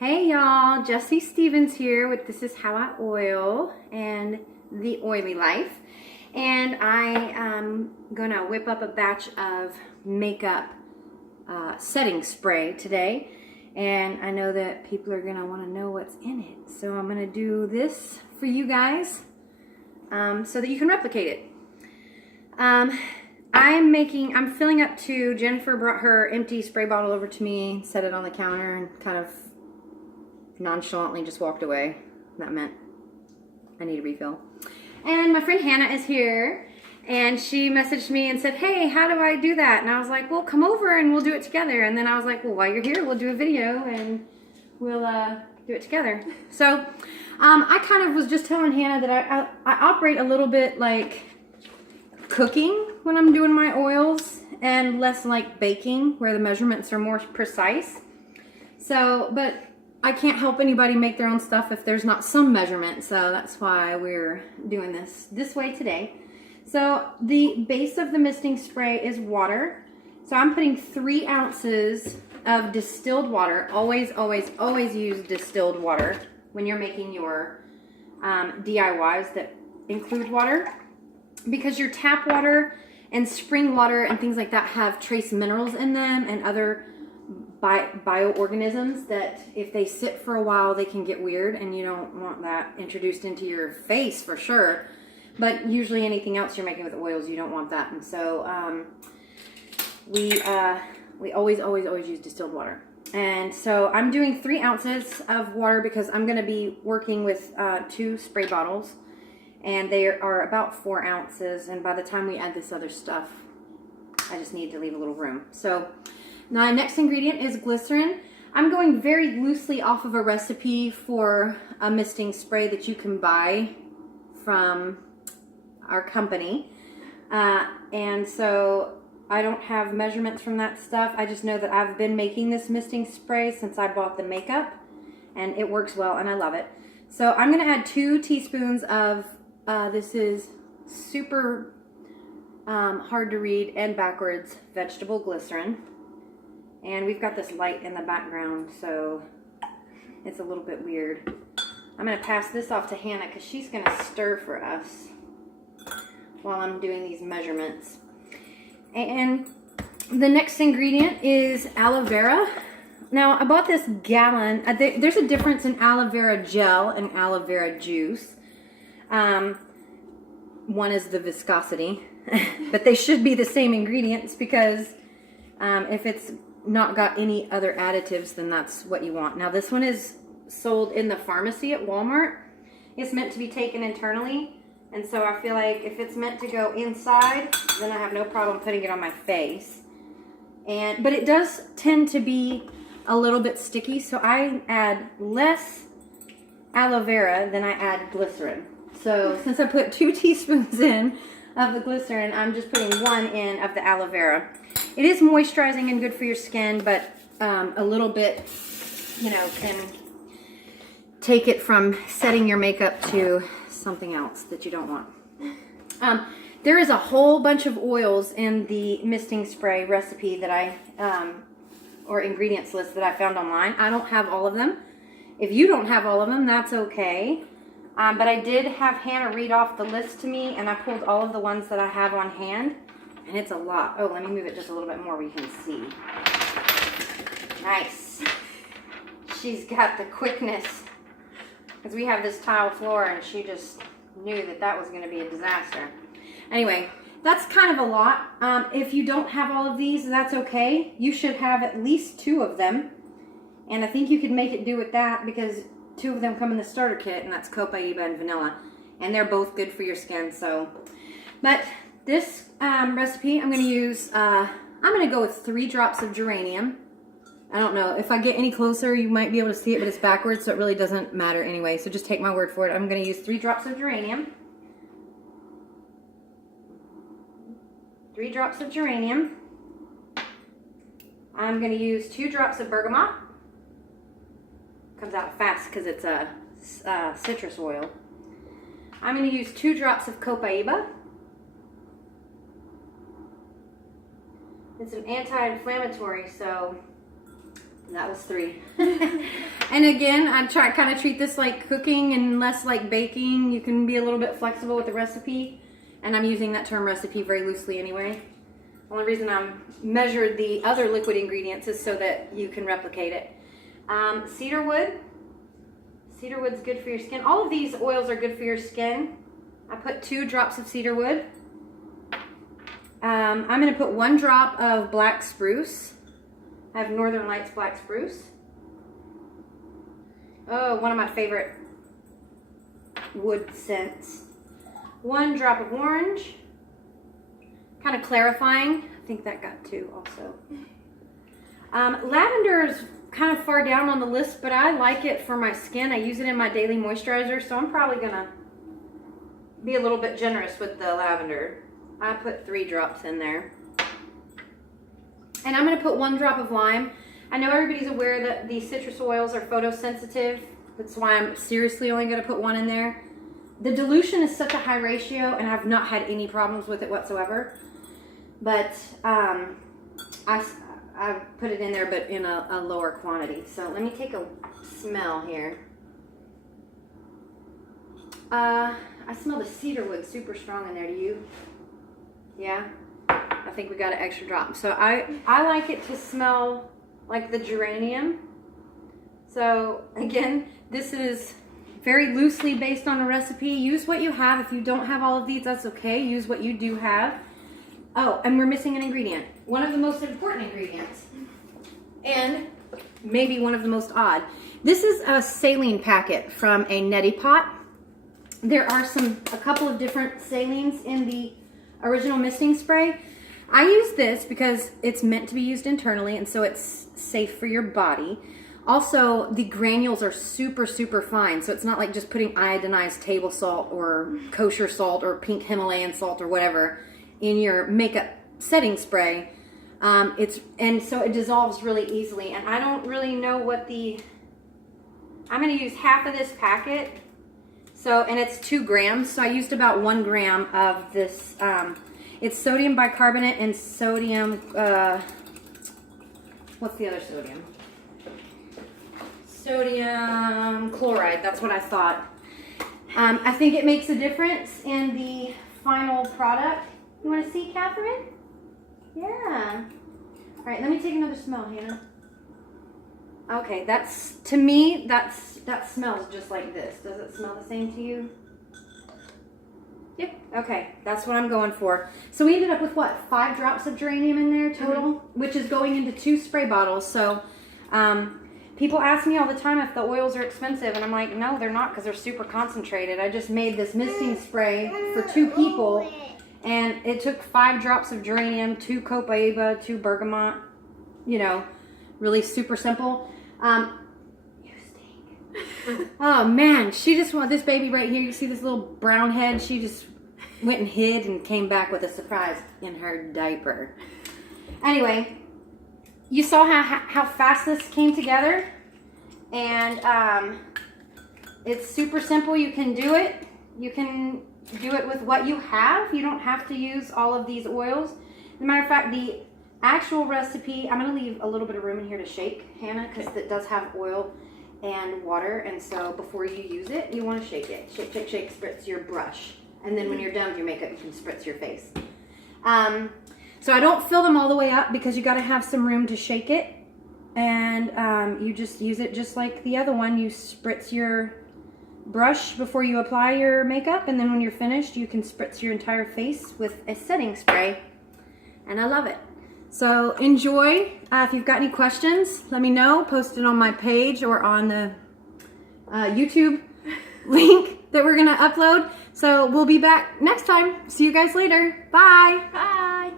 Hey y'all, Jessie Stevens here with This Is How I Oil and The Oily Life. And I am gonna whip up a batch of makeup setting spray today. And I know that people are gonna wanna know what's in it. So I'm gonna do this for you guys so that you can replicate it. I'm filling up to, Jennifer brought her empty spray bottle over to me, set it on the counter and kind of nonchalantly just walked away. That meant I need a refill. And my friend Hannah is here and she messaged me and said, hey, how do I do that? And I was like, well, come over and we'll do it together. And then I was like, well, while you're here, we'll do a video and we'll do it together. So I kind of was just telling Hannah that I operate a little bit like cooking when I'm doing my oils and less like baking where the measurements are more precise. So, but I can't help anybody make their own stuff if there's not some measurement, so that's why we're doing this way today. So the base of the misting spray is water. So I'm putting 3 ounces of distilled water. Always, always, always use distilled water when you're making your DIYs that include water, because your tap water and spring water and things like that have trace minerals in them and other bioorganisms that if they sit for a while they can get weird, and you don't want that introduced into your face for sure. But usually anything else you're making with oils, you don't want that. And so we always use distilled water. And so I'm doing 3 ounces of water because I'm going to be working with 2 spray bottles, and they are about 4 ounces. And by the time we add this other stuff, I just need to leave a little room. So my next ingredient is glycerin. I'm going very loosely off of a recipe for a misting spray that you can buy from our company. And so I don't have measurements from that stuff. I just know that I've been making this misting spray since I bought the makeup, and it works well and I love it. So I'm going to add 2 teaspoons of, this is super hard to read and backwards, vegetable glycerin. And we've got this light in the background, so it's a little bit weird. I'm going to pass this off to Hannah because she's going to stir for us while I'm doing these measurements. And the next ingredient is aloe vera. Now, I bought this gallon. There's a difference in aloe vera gel and aloe vera juice. One is the viscosity, but they should be the same ingredients because if it's not got any other additives, then that's what you want. Now this one is sold in the pharmacy at Walmart. It's meant to be taken internally, and so I feel like if it's meant to go inside, then I have no problem putting it on my face. But it does tend to be a little bit sticky, so I add less aloe vera than I add glycerin. So since I put 2 teaspoons in of the glycerin, I'm just putting 1 in of the aloe vera. It is moisturizing and good for your skin, but a little bit, you know, can take it from setting your makeup to something else that you don't want. There is a whole bunch of oils in the misting spray recipe that or ingredients list that I found online. I don't have all of them. If you don't have all of them, that's okay. But I did have Hannah read off the list to me, and I pulled all of the ones that I have on hand. And it's a lot. Oh, let me move it just a little bit more where you can see. Nice. She's got the quickness. Because we have this tile floor and she just knew that that was going to be a disaster. Anyway, that's kind of a lot. If you don't have all of these, that's okay. You should have at least 2 of them. And I think you could make it do with that because 2 of them come in the starter kit, and that's copaiba and vanilla. And they're both good for your skin. So, but this recipe, I'm going to use, I'm going to go with 3 drops of geranium. I don't know, if I get any closer, you might be able to see it, but it's backwards, so it really doesn't matter anyway. So just take my word for it. I'm going to use 3 drops of geranium. 3 drops of geranium. I'm going to use 2 drops of bergamot. Comes out fast because it's a citrus oil. I'm going to use 2 drops of copaiba. It's an anti-inflammatory, so that was 3. And again, I kind of treat this like cooking and less like baking. You can be a little bit flexible with the recipe. And I'm using that term recipe very loosely anyway. The only reason I'm measured the other liquid ingredients is so that you can replicate it. Cedarwood. Cedarwood's good for your skin. All of these oils are good for your skin. I put 2 drops of cedarwood. I'm going to put 1 drop of black spruce. I have Northern Lights black spruce. Oh, one of my favorite wood scents. 1 drop of orange. Kind of clarifying. I think that got 2 also. Lavender is kind of far down on the list, but I like it for my skin. I use it in my daily moisturizer, so I'm probably going to be a little bit generous with the lavender. I put 3 drops in there. And I'm going to put 1 drop of lime. I know everybody's aware that the citrus oils are photosensitive. That's why I'm seriously only going to put 1 in there. The dilution is such a high ratio, and I've not had any problems with it whatsoever. But I put it in there, but in a lower quantity. So let me take a smell here. I smell the cedarwood super strong in there. Do you? Yeah? I think we got an extra drop. So I like it to smell like the geranium. So again, this is very loosely based on a recipe. Use what you have. If you don't have all of these, that's okay. Use what you do have. Oh, and we're missing an ingredient. One of the most important ingredients. And maybe one of the most odd. This is a saline packet from a neti pot. There are a couple of different salines in the original misting spray. I use this because it's meant to be used internally, and so it's safe for your body. Also, the granules are super, super fine, so it's not like just putting iodinized table salt or kosher salt or pink Himalayan salt or whatever in your makeup setting spray. And so it dissolves really easily. And I don't really know what I'm going to use half of this packet. So, and it's 2 grams. So I used about 1 gram of this. It's sodium bicarbonate and sodium, what's the other sodium? Sodium chloride, that's what I thought. I think it makes a difference in the final product. You want to see, Catherine? Yeah. All right, let me take another smell, Hannah. Okay, to me, that smells just like this. Does it smell the same to you? Yep. Okay, that's what I'm going for. So we ended up with what, 5 drops of geranium in there total, which is going into 2 spray bottles. So people ask me all the time if the oils are expensive, and I'm like, no, they're not, because they're super concentrated. I just made this misting spray for 2 people, and it took 5 drops of geranium, 2 copaiba, 2 bergamot. You know, really super simple. You stink. Oh man, she just wanted this baby right here. You see this little brown head? She just went and hid and came back with a surprise in her diaper. Anyway, you saw how fast this came together, and it's super simple. You can do it. You can do it with what you have. You don't have to use all of these oils. As a matter of fact, the actual recipe, I'm going to leave a little bit of room in here to shake, Hannah, because it does have oil and water, and so before you use it, you want to shake it. Shake, shake, shake, spritz your brush. And then when you're done with your makeup, you can spritz your face. So I don't fill them all the way up because you got to have some room to shake it. And you just use it just like the other one. You spritz your brush before you apply your makeup, and then when you're finished, you can spritz your entire face with a setting spray. And I love it. So enjoy. If you've got any questions, let me know. Post it on my page or on the YouTube link that we're going to upload. So we'll be back next time. See you guys later. Bye. Bye.